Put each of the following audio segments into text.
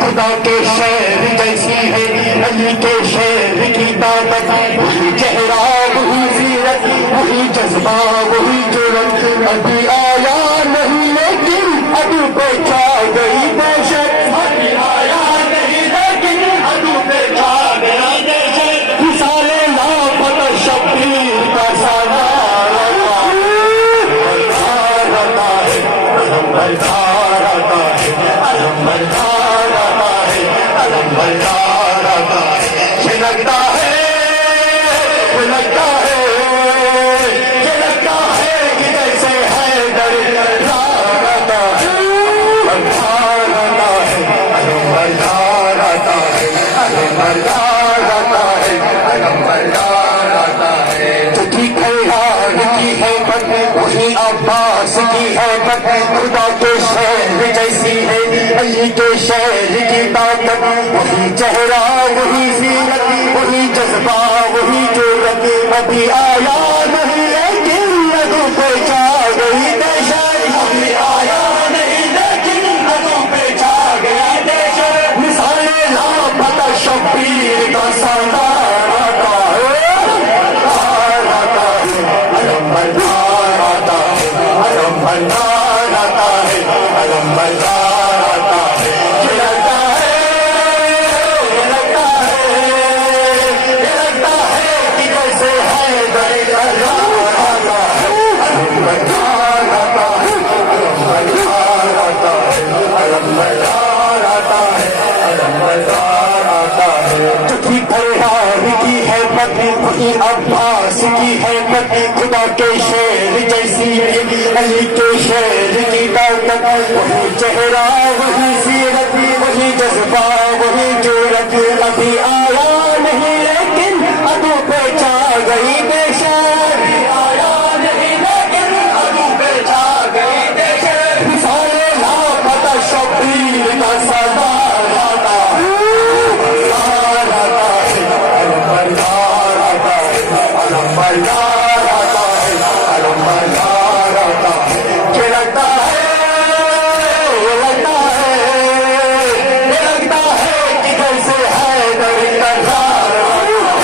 खुदा के शेर जैसी है अली के शेर की ताकत, वही चेहरा वही सीरत वही जज्बा वही जुर्रत, अभी आया नहीं लेकिन अब पे छा गई दहशत, अभी आया नहीं लेकिन अब पे छा गई दहशत, मिसाले लापता शब्बीर का सारा वही अब्बास की है खुदा के शेर जैसी है अली के शेर की ताकत, वही चेहरा वही सीरत वही जज्बा वही जुर्रत, अभी आया नहीं लेकिन अदू पे छा गई दहशत, अभी आया नहीं लेकिन अदू पे छा गई दहशत, मिसाले लापता शब्बीर का सरदार आता है, भंडार आता है, अलम भंडार आता है, ये लगता है कि जैसे है दरिया आता है, अलम भंडार आता है, अलम भंडार आता है, अलम भंडार आता है, अलम भंडार आता है, तुझी फरहान की है वही अब्बास की है खुदा के शेर जैसी अली के शेर की ताकत, वही चेहरा वही सीरत वही जज्बा वही जुर्रत, अभी आया नहीं लेकिन अदू पे छा गई बेशक, आया नहीं लेकिन अदू पे छा गई बेशक, मिसाले लापता शब्बीर का सरदार आता है, भंडार आता है, अलम भंडार आता है, अलम भंडार आता है, ये लगता है कि जैसे है दरिया अलम भंडार आता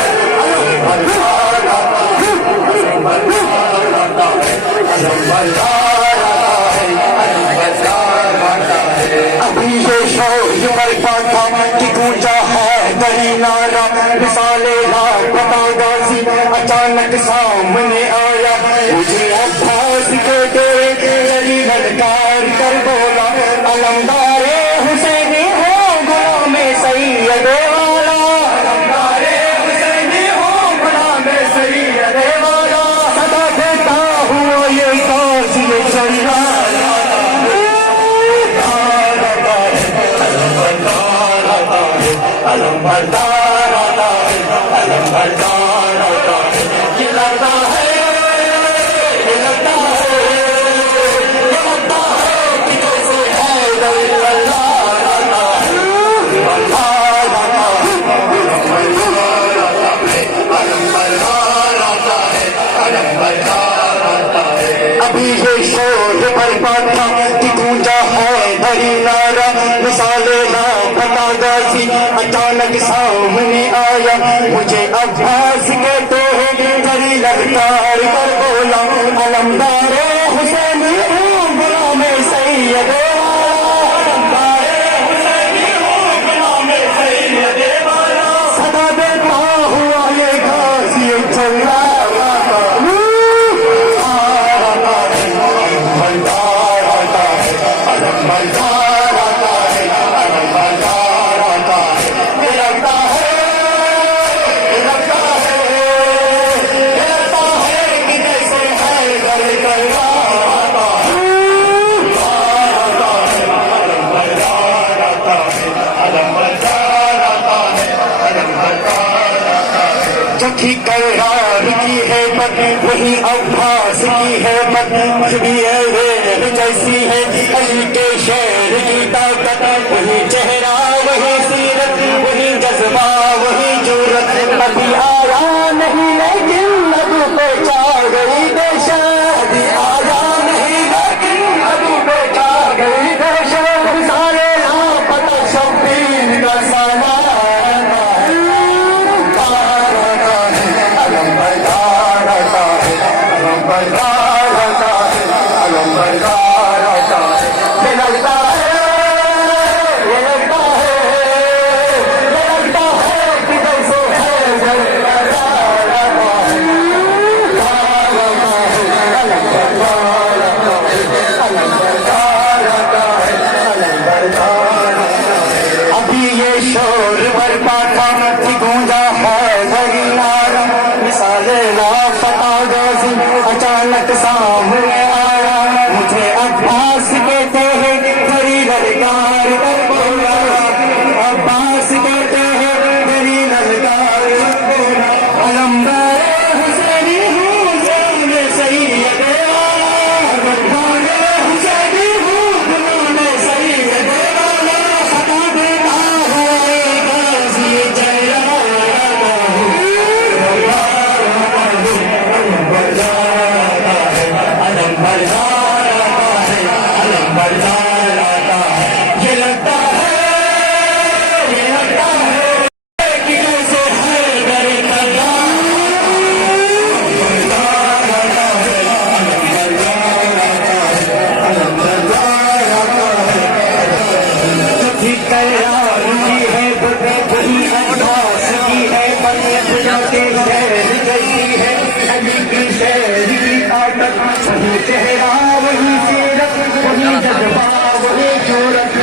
है, अलम भंडार आता है, अलम भंडार आता है, अलम भंडार आता है, अभी ये शोर बरपा था कि गूंजा है दरी नारा, मिसाले लापता गाजी अचानक सामने आया, मुझे अब्बास के तेरे चली ललकार कर बोला, अलमदारे हुसैनी हो गुलाम सैयद वाला, अलमदारे हुसैनी हो गुलाम सैयद वाला, सदा देता हुआ ये काजी चला अलम भंडार आता है, अलम भंडार आता है, ये लगता है कि जैसे है दरिया आता है, भंडार आता है, भंडार आता है, अलम भंडार आता है, अलम भंडार आता है, अभी ये शोर बरपा था कि गूंजा है दरी नारा, मिसाले लापता गाजी अचानक सामने आया, मुझे अब्बास कहते हैं दरी ललकार कर बोला, अलमदारे हुसैनी हूँ गुलाम सैयद वाला, अलमदारे हुसैनी हूँ गुलाम सैयद वाला, सदा देता हुआ ये गाजी चला भंडार आता है, अलम भंडार आता है, अलम भंडार आता है, ये लगता है कि जैसे है दरिया थी करार की है बद वही अब्बास की है बद भी है वे जैसी है अली के शहर की ताकत वही चेहरा वही सीरत वही जज्बा वही जरूरत अभी आया नहीं लेकिन अब पहुंचा गई बेशक अभी आया नहीं लेकिन अब पहुंचा गई बेशक सारे लापता शौकीन का सामान शोर बरपा था गूंजा है दरियारा मिसाले लापता गाजी अचानक सामने आया मुझे अब्बास कहते हैं बड़ी ललकार कर बोला अब्बास कहते हैं बड़ी ललकार कर बोला अलम्बर हुसैनी हूँ जाने सैयद आला हुसैनी हूँ जाने सैयद आला सदा देता चेहरा वही सीरत वही जज्बा वही जरूरत